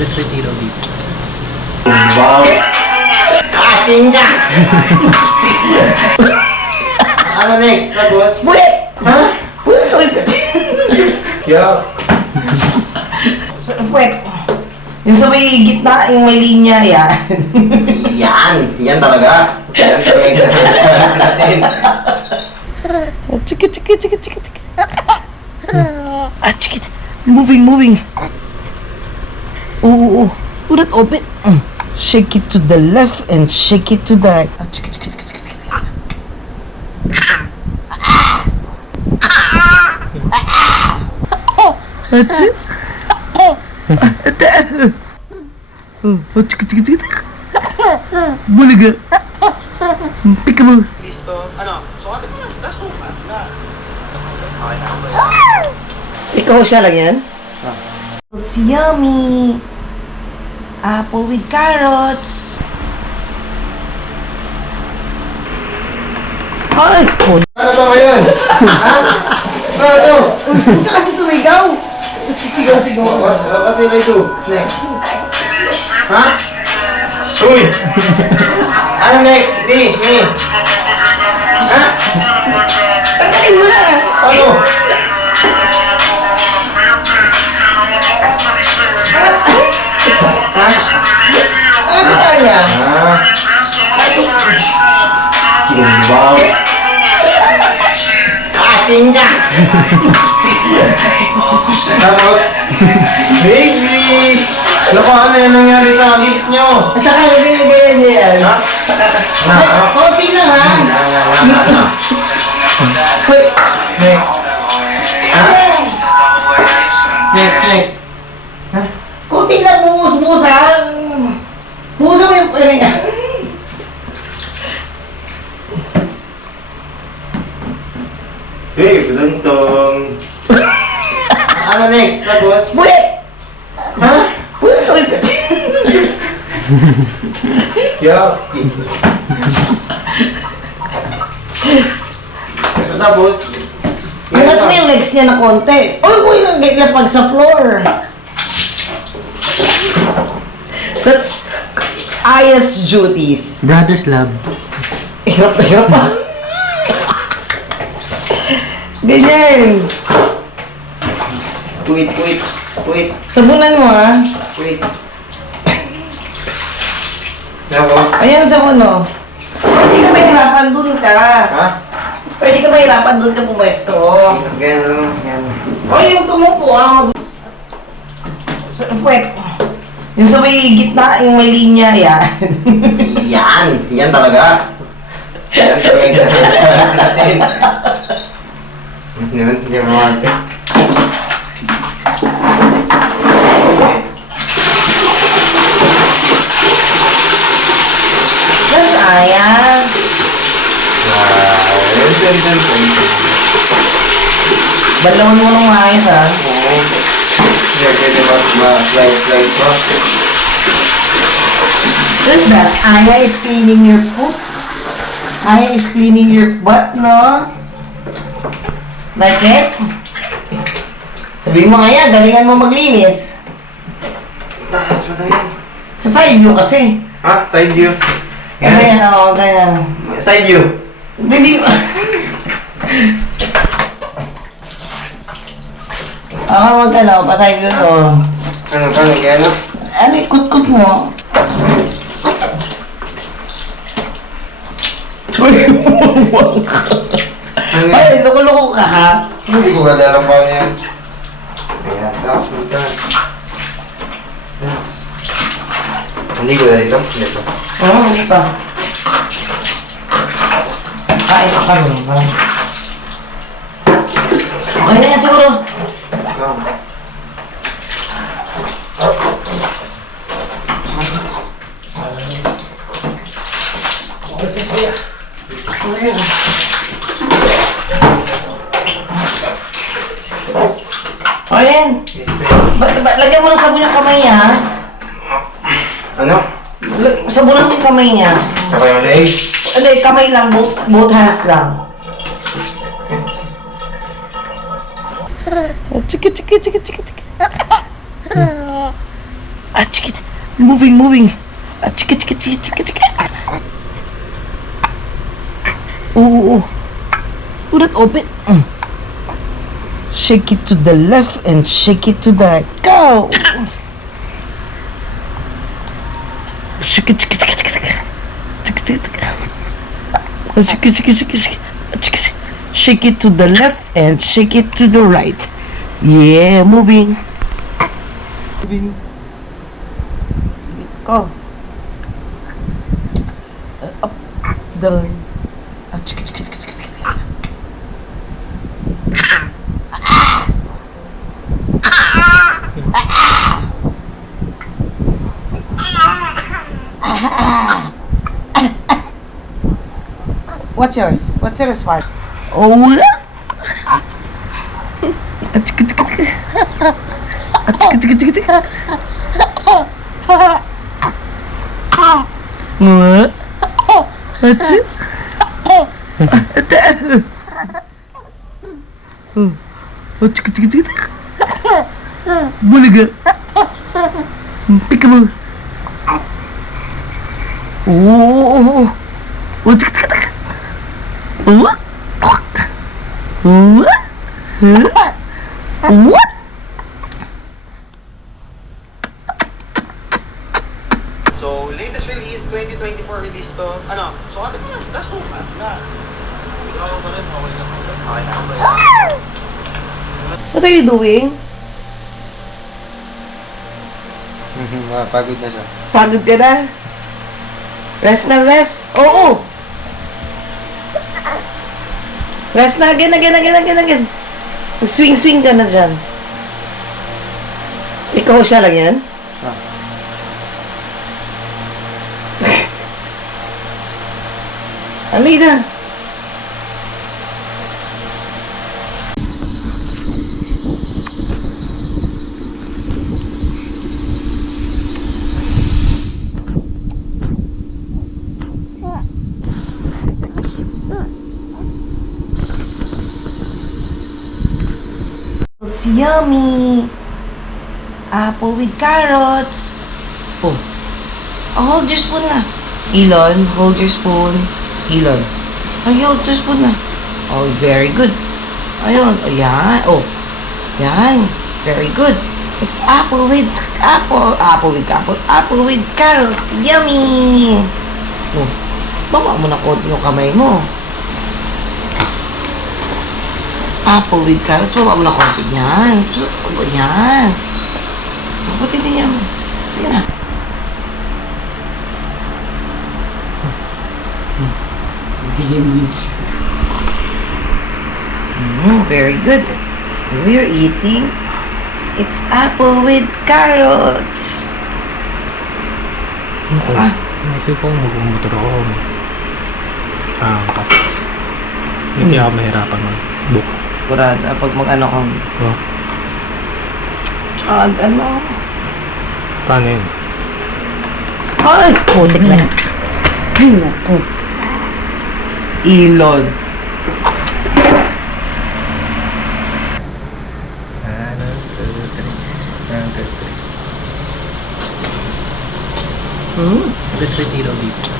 Let's retiro dito. Wow! Ating ka! Ano next? Tapos? Wait! Ha? Wait, sorry. Yo! Wait. Yung sa may gitna, yung may linya, yan. Yan talaga. Yan talaga yung gagawin natin. Chika. Chika. Moving. Oo. Do that open. Shake it to the left and shake it to the right. Chika. Achoo. Chika. Bulaga. Peekaboo. Listo. Ano? Sukatin mo lang. That's so bad na. Ikaw siya lang yan? It's yummy. Apple with carrots. Ay! Ano ba ngayon? Ha? Ano? Huwag ka kasi tumigaw. Sisigaw-sigaw. What will I do next? Ha? Uy! Ano next? Me! Ha? Tanggalin mo na! Ano? Ha? Ano kaya? Ah. Wow. Ating ka! Tapos, baby! Naku, ano yung nangyari sa gigs nyo? Saka nabibigay niya yan. Ha? Ay, konti lang ha. Hoy, Next. Ha? Next. Ha? konti lang buhos ha. Buhusan mo yung pwede niya. Hey, gudantong. Ano next? Tapos? Wait! Ha? Wait, sorry. Yo. Tapos? Angat mo yung legs niya na konti. Uy, lang lapag sa floor. That's Aya's duties. Brothers love. Hirap na hirap pa. Ganyan. Wait. Sabunan mo ha. Wait. Tapos? Ayan sabon mo. Pwede ka mahirapan dun ka. Ha? Pwede ka mahirapan dun ka pumestro. Ganyan lang. Yan. O yung tumupo ha. Wait. Yung sa may gitna, yung may linya, yan. Yan talaga. Yan talaga yung gagawin natin. Hindi mo natin. That's Aya. Balawin mo nung ayos ha. Hindi pwede ma-slice mo. What's that? Aya is cleaning your poop. Aya is cleaning your butt, no? Like it? Sabihin mo Aya, galingan mo maglinis. Taas mo tayo. Sa side view kasi. Ha? Side view? Ganyan, oo, ganyan. Side view. Hindi. Ako mag-ano, pa-side view to. Ano? Ano? Ano, ikut-kut mo. Ay, loko-loko ka ha? Hindi ko kadalang pa yan. Ayan, taas mo taas. Taas. Hindi ko dali lang. Ito. Oo, hindi pa. Kain ka pa rin. Okay na yan siguro. Okay na yan. Lagyan mo ng sabon yung kamay niya, ha? Ano? Sabunan mo yung kamay niya. Kapay mo leg? Hindi, kamay lang. Both hands lang. Chika. Chika. Moving. Chika. Oh. Do not open. Shake it to the left and shake it to the right. Go. Shake it. Shake it to the left and shake it to the right. Yeah, moving. Go. Up, down. What's yours? What's your spot? Oh, Bulaga. Peekaboo. Oh. What? So, latest release, 2024 release to. Ano, sukatin mo na. That's so bad na. Ikaw ba rin? Okay na. Okay na. What are you doing? Pagod na siya. Pagod ka na? Rest na, rest. Oo. Rest na, again. Swing ka na dyan. Ikaw siya lang yan? Ah. Alida. It's yummy. Apple with carrots. Oh. Hold your spoon na. Elon, hold your spoon. Elon. Hold your spoon na. Oh, very good. Ayun. Ayan. Oh. Yan. Very good. It's apple with carrots. Yummy. Oh. Baba mo na konti yung kamay mo. Apple with carrots. Baba mo na konti. Yan. Yan. Mabuti din yan. Sige na. Very good. We're eating. It's apple with carrots. Ako, Ah. naisip ko magmumotor ako. Kasi hindi ako mahirapan mag-book. Kurad, pag mag-ano ka. So, Tsaka ano. paano yun? Ay! Putik na. Naku. Elon. Good for Tito dito.